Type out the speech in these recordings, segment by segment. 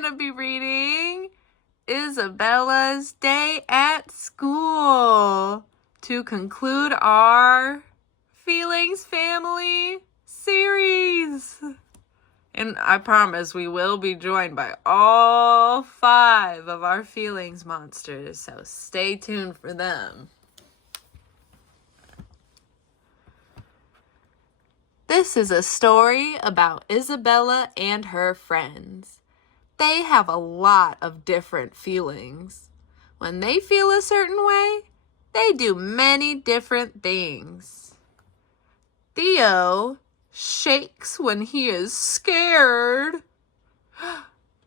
going to be reading Isabella's Day at School to conclude our Feelings Family series. And I promise we will be joined by all 5 of our feelings monsters, so stay tuned for them. This is a story about Isabella and her friends. They have a lot of different feelings. When they feel a certain way, they do many different things. Theo shakes when he is scared.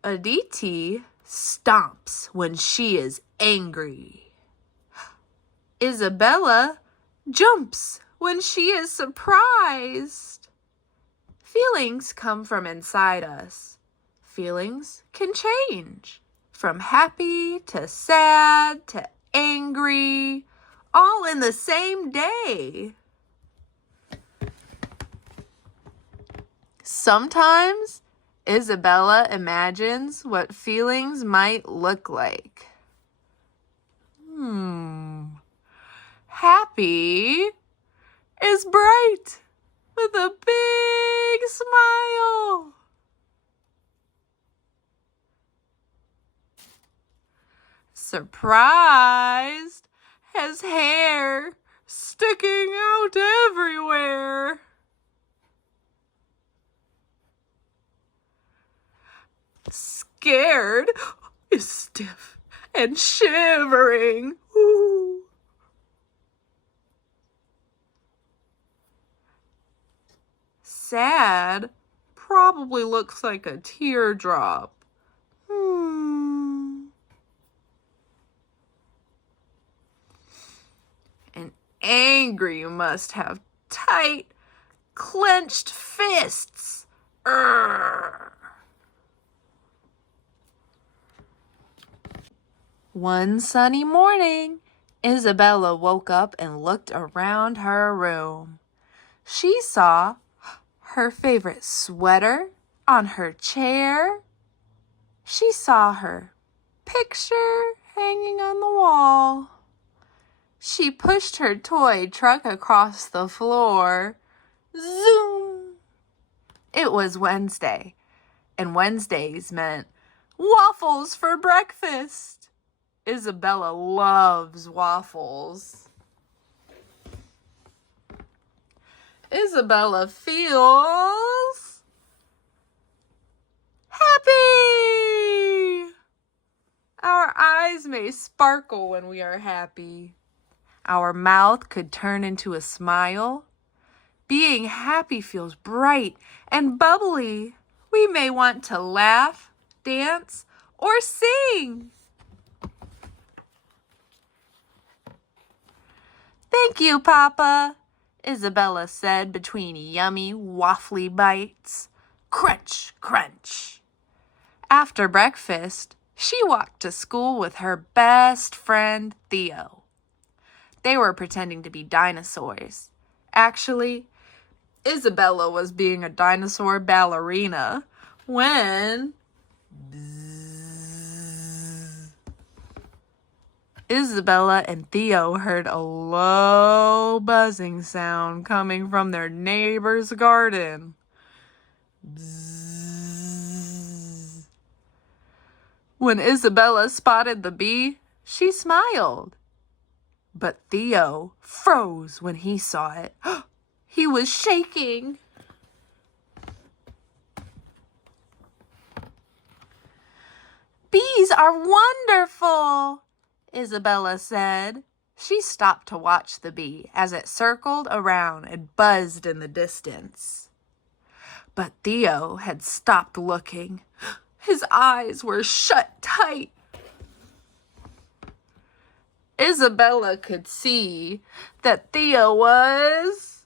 Aditi stomps when she is angry. Isabella jumps when she is surprised. Feelings come from inside us. Feelings can change from happy to sad to angry, all in the same day. Sometimes Isabella imagines what feelings might look like. Happy is bright with a big smile. Surprised has hair sticking out everywhere. Scared is stiff and shivering. Ooh. Sad probably looks like a teardrop. And angry must have tight, clenched fists. One sunny morning, Isabella woke up and looked around her room. She saw her favorite sweater on her chair. She saw her picture hanging on the wall. She pushed her toy truck across the floor. Zoom! It was Wednesday, and Wednesdays meant waffles for breakfast. Isabella loves waffles. Isabella feels happy. Our eyes may sparkle when we are happy. Our mouth could turn into a smile. Being happy feels bright and bubbly. We may want to laugh, dance, or sing. Thank you, Papa, Isabella said between yummy, waffly bites. Crunch, crunch. After breakfast, she walked to school with her best friend, Theo. They were pretending to be dinosaurs. Actually, Isabella was being a dinosaur ballerina when Isabella and Theo heard a low buzzing sound coming from their neighbor's garden. Bzzz. When Isabella spotted the bee, she smiled. But Theo froze when he saw it. He was shaking. Bees are wonderful, Isabella said. She stopped to watch the bee as it circled around and buzzed in the distance. But Theo had stopped looking. His eyes were shut tight. Isabella could see that Theo was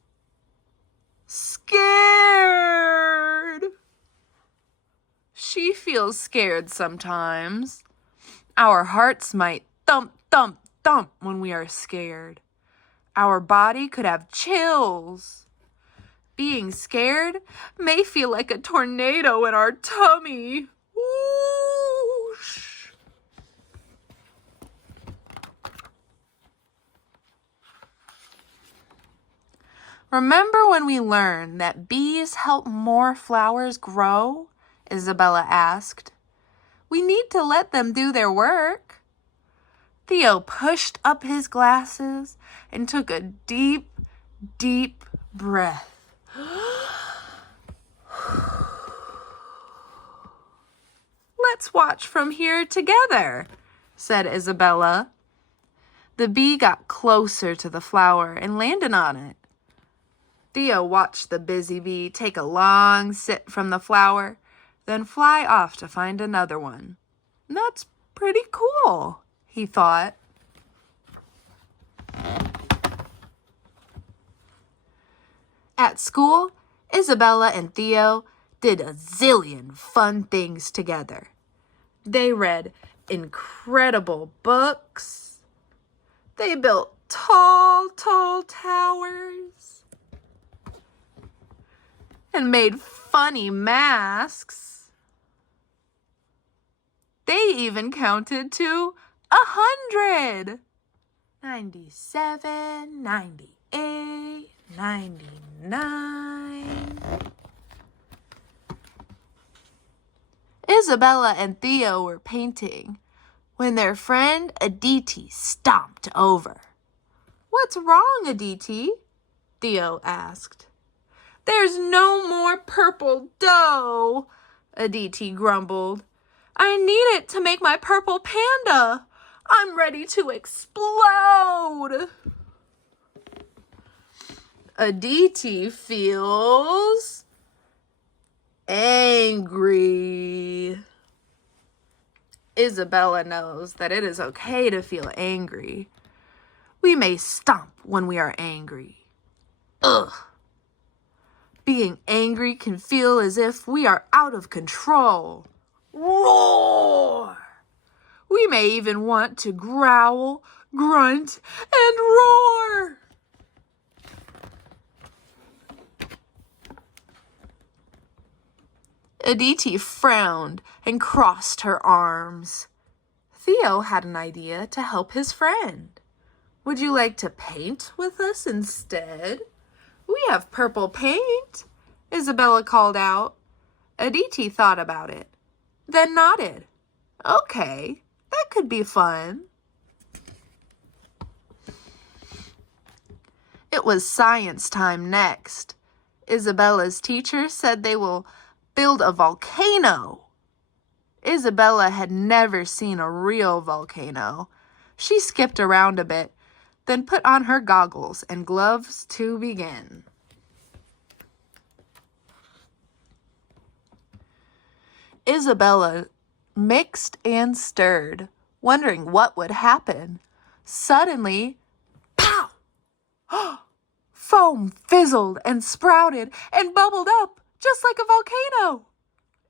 scared. She feels scared sometimes. Our hearts might thump, thump, thump when we are scared. Our body could have chills. Being scared may feel like a tornado in our tummy. Ooh. Whoosh! Remember when we learned that bees help more flowers grow? Isabella asked. We need to let them do their work. Theo pushed up his glasses and took a deep, deep breath. Let's watch from here together, said Isabella. The bee got closer to the flower and landed on it. Theo watched the busy bee take a long sip from the flower, then fly off to find another one. That's pretty cool, he thought. At school, Isabella and Theo did a zillion fun things together. They read incredible books. They built tall, tall towers and made funny masks. They even counted to 100. 97, 98, 99. Isabella and Theo were painting when their friend Aditi stomped over. What's wrong, Aditi? Theo asked. There's no more purple dough, Aditi grumbled. I need it to make my purple panda. I'm ready to explode. Aditi feels angry. Isabella knows that it is okay to feel angry. We may stomp when we are angry. Ugh. Being angry can feel as if we are out of control. Roar! We may even want to growl, grunt, and roar. Aditi frowned and crossed her arms. Theo had an idea to help his friend. Would you like to paint with us instead? We have purple paint, Isabella called out. Aditi thought about it, then nodded. Okay, that could be fun. It was science time next. Isabella's teacher said they will build a volcano. Isabella had never seen a real volcano. She skipped around a bit, then put on her goggles and gloves to begin. Isabella mixed and stirred, wondering what would happen. Suddenly, pow! Foam fizzled and sprouted and bubbled up just like a volcano.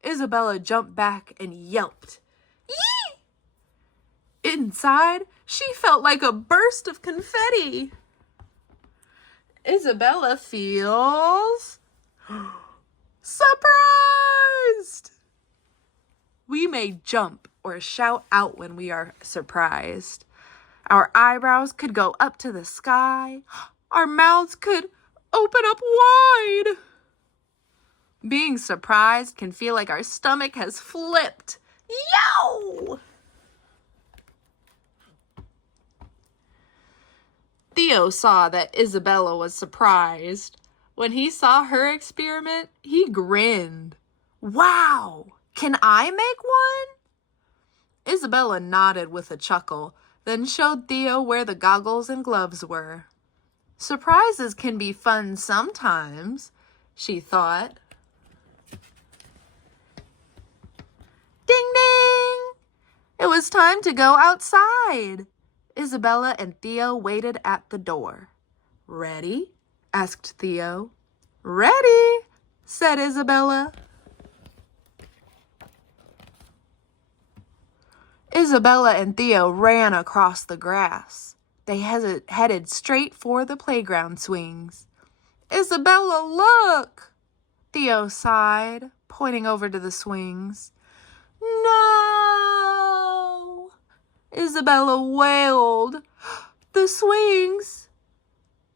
Isabella jumped back and yelped. Yee! Inside, she felt like a burst of confetti. Isabella feels surprised. We may jump or shout out when we are surprised. Our eyebrows could go up to the sky. Our mouths could open up wide. Being surprised can feel like our stomach has flipped. Yow! Theo saw that Isabella was surprised. When he saw her experiment, he grinned. Wow! Can I make one? Isabella nodded with a chuckle, then showed Theo where the goggles and gloves were. Surprises can be fun sometimes, she thought. Ding, ding! It was time to go outside. Isabella and Theo waited at the door. Ready? Asked Theo. Ready, said Isabella. Isabella and Theo ran across the grass. They headed straight for the playground swings. Isabella, look! Theo sighed, pointing over to the swings. No! Isabella wailed. The swings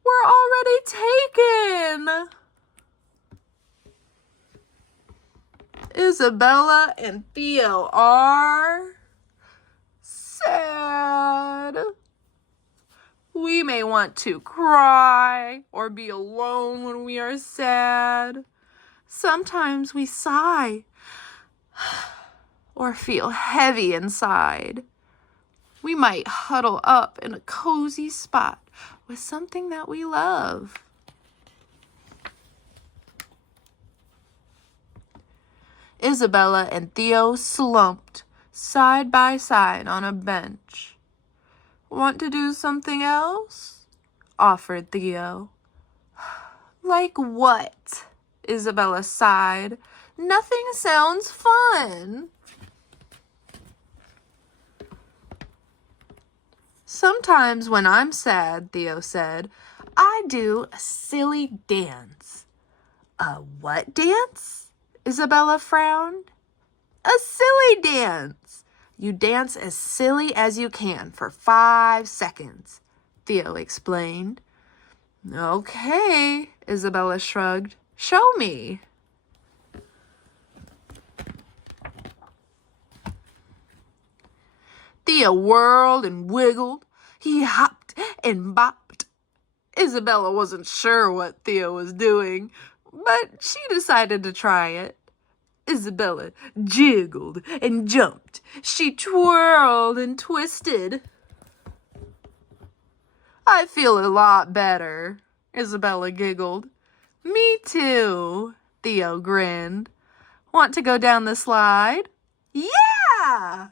were already taken. Isabella and Theo are sad. We may want to cry or be alone when we are sad. Sometimes we sigh or feel heavy inside. We might huddle up in a cozy spot with something that we love. Isabella and Theo slumped side by side on a bench. Want to do something else? Offered Theo. Like what? Isabella sighed. Nothing sounds fun. Sometimes when I'm sad, Theo said, I do a silly dance. A what dance? Isabella frowned. A silly dance. You dance as silly as you can for 5 seconds, Theo explained. Okay, Isabella shrugged. Show me. Theo whirled and wiggled. He hopped and bopped. Isabella wasn't sure what Theo was doing, but she decided to try it. Isabella jiggled and jumped. She twirled and twisted. I feel a lot better, Isabella giggled. Me too, Theo grinned. Want to go down the slide? Yeah!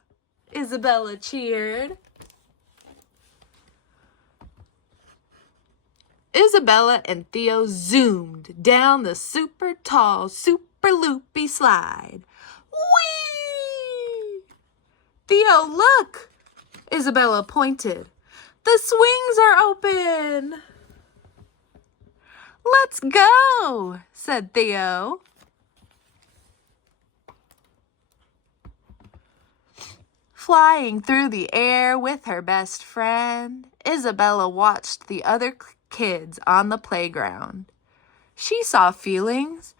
Isabella cheered. Isabella and Theo zoomed down the super tall, super loopy slide. Whee! Theo, look! Isabella pointed. The swings are open. Let's go, said Theo. Flying through the air with her best friend, Isabella watched the other kids on the playground. She saw feelings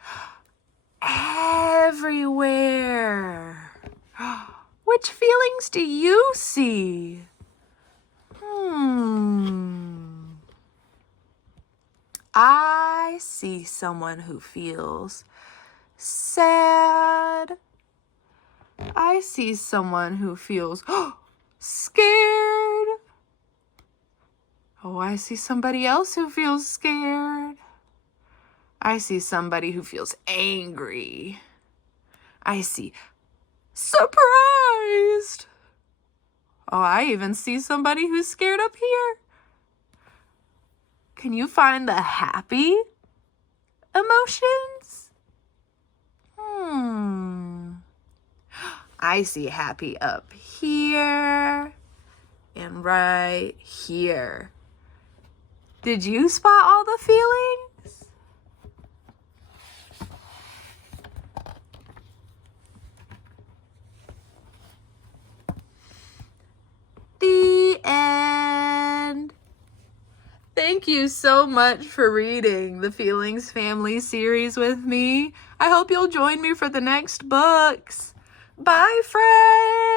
everywhere. Which feelings do you see? I see someone who feels sad. I see someone who feels scared. Oh, I see somebody else who feels scared. I see somebody who feels angry. I see surprised. Oh, I even see somebody who's scared up here. Can you find the happy emotions? I see happy up here and right here. Did you spot all the feelings? The end. Thank you so much for reading the Feelings Family series with me. I hope you'll join me for the next books. Bye, friends.